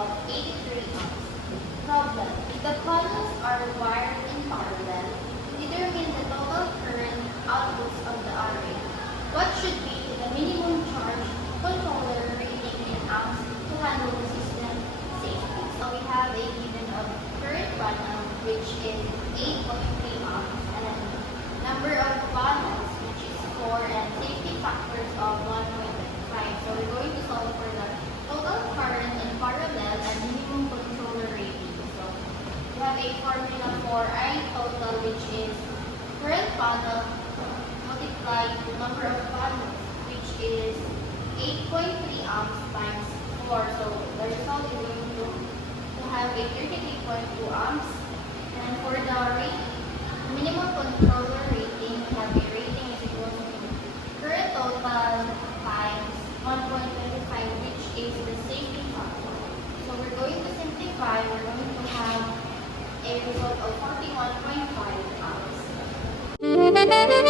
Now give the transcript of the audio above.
of 83 amps. Problem. If the panels are wired in parallel, determine the total current outputs of the array. What should be the minimum charge controller rating in amps to handle the system safely? So we have a given of current panel, which is 8.3 amps, and then number of panels, which is 4, and safety factors of 1.5. So we're going to solve for the total current in parallel and minimum controller rating. So we have a formula for I total, which is current panel multiplied the number of panels, which is 8.3 amps times 4. So the result is going to have a 33.2 amps. And for the rate, minimum controller rating, we have a rating is equal to current total times 1.25, which is the safety factor. So we're going to simplify. We're going to have a result of 41.5 amps.